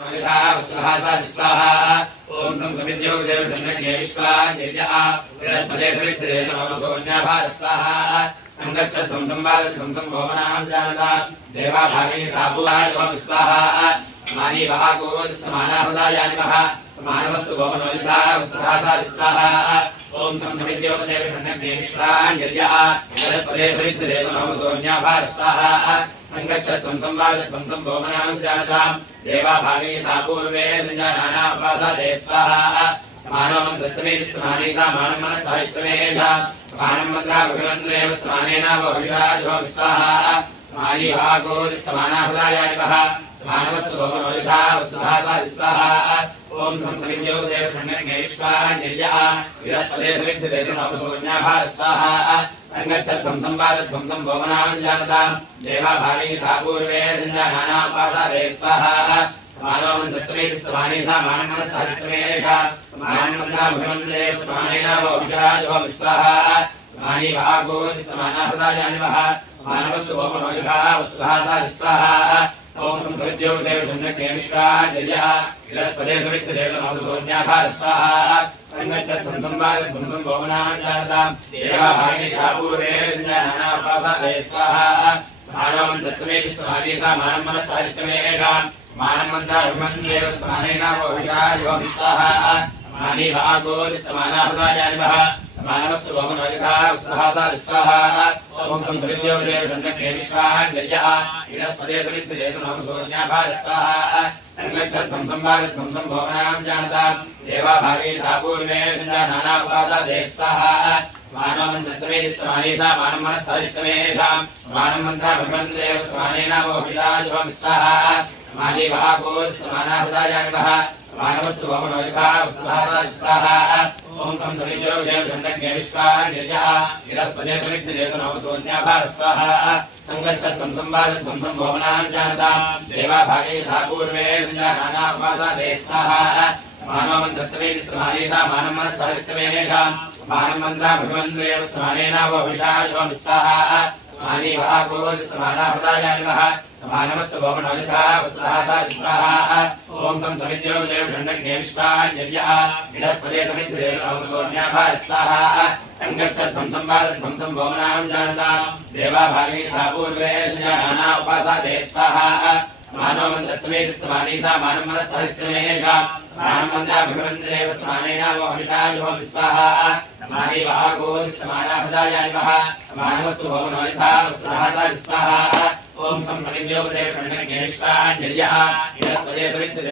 स्वाहा ओम सं समिद्यो देव धन्य विश्वा निर्जः बृहस्पते सवित्रे नमः स्वाहा संगच्छत्वं संवादत्वं संभोमनां जानता देवा भागे तापुवाय स्वाहा समानी भागो समानाहुदायानि वः समानवस्तु भवनोलिता वस्तुधासा स्वाहा ओम सं समिद्यो देव धन्य विश्वा निर्जः बृहस्पते सवित्रे नमः स्वाहा संगच्छत्वं संवादत्वं संभोमनां जानता देवा भागे तापूर्वे संजानाना उपासते स्वाहा समानं तस्मै समाने समानं मनस्साहित्यमेष समानं मन्त्रा भगवन्त्रेव समानेन भविराजो स्वाहा समानि भागो समानाहुदायानि वः समानवस्तु भवनोलिता वस्तुधासा स्वाहा ओम संसमिद्यो देव धन्येश्वा निर्जः बृहस्पते सवित्रे नमः स्वाहा संगच्छत्वं संवादत्वं संभोमनां जानता देवा भागे तापूर्वे संजानाना उपासते स्वाहा समानं तस्मै समाने समानं मनस्साहित्यमेष समानं मन्त्रा भगवन्त्रेव समानेन भविराजो स्वाहा समानि भागो समानाहुदायानि वः समानवस्तु भवनोलिता वस्तुधासा स्वाहा ओम संसमिद्यो देव धन्येश्वा निर्जः बृहस्पते सवित्रे नमः स्वाहा संगच्छत्वं संवादत्वं संभोमनां जानता देवा भागे तापूर्वे संजानाना उपासते स्वाहा समानं तस्मै समाने समानं मनस्साहित्यमेष समानं मन्त्रा भगवन्त्रेव समानेन भविराजो स्वाहा समानि भागो समानाहुदायानि वः समानवस्तु भवनोलिता वस्तुधासा स्वाहा ओम संसमिद्यो देव धन्येश्वा निर्जः बृहस्पते सवित्रे नमः स्वाहा संगच्छत्वं संवादत्वं संभोमनां जानता देवा भागे तापूर्वे संजानाना उपासते स्वाहा समानं तस्मै समाने समानं मनस्साहित्यमेष समानं मन्त्रा भगवन्त्रेव समानेन भविराजो स्वाहा समानि भागो समानाहुदायानि वः समानवस्तु भवनोलिता वस्तुधासा स्वाहा ओम संसमिद्यो देव धन्येश्वा निर्जः बृहस्पते सवित्रे नमः स्वाहा संगच्छत्वं संवादत्वं संभोमनां जानता देवा भागे तापूर्वे संजानाना उपासते स्वाहा समानं तस्मै समाने समानं मनस्साहित्यमेष समानं मन्त्रा भगवन्त्रेव समानेन भविराजो स्वाहा समानि भागो समानाहुदायानि वः समानवस्तु भवनोलिता वस्तुधासा स्वाहा ओम संसमिद्यो देव धन्येश्वा निर्जः बृहस्पते सवित्रे नमः स्वाहा संगच्छत्वं संवादत्वं संभोमनां जानता देवा भागे तापूर्वे संजानाना उपासते स्वाहा समानं तस्मै समाने समानं मनस्साहित्यमेष समानं मन्त्रा भगवन्त्रेव समानेन भविराजो स्वाहा समानि भागो समानाहुदायानि वः समानवस्तु भवनोलिता वस्तुधासा स्वाहा ओम संसमिद्यो देव धन्येश्वा निर्जः बृहस्पते सवित्रे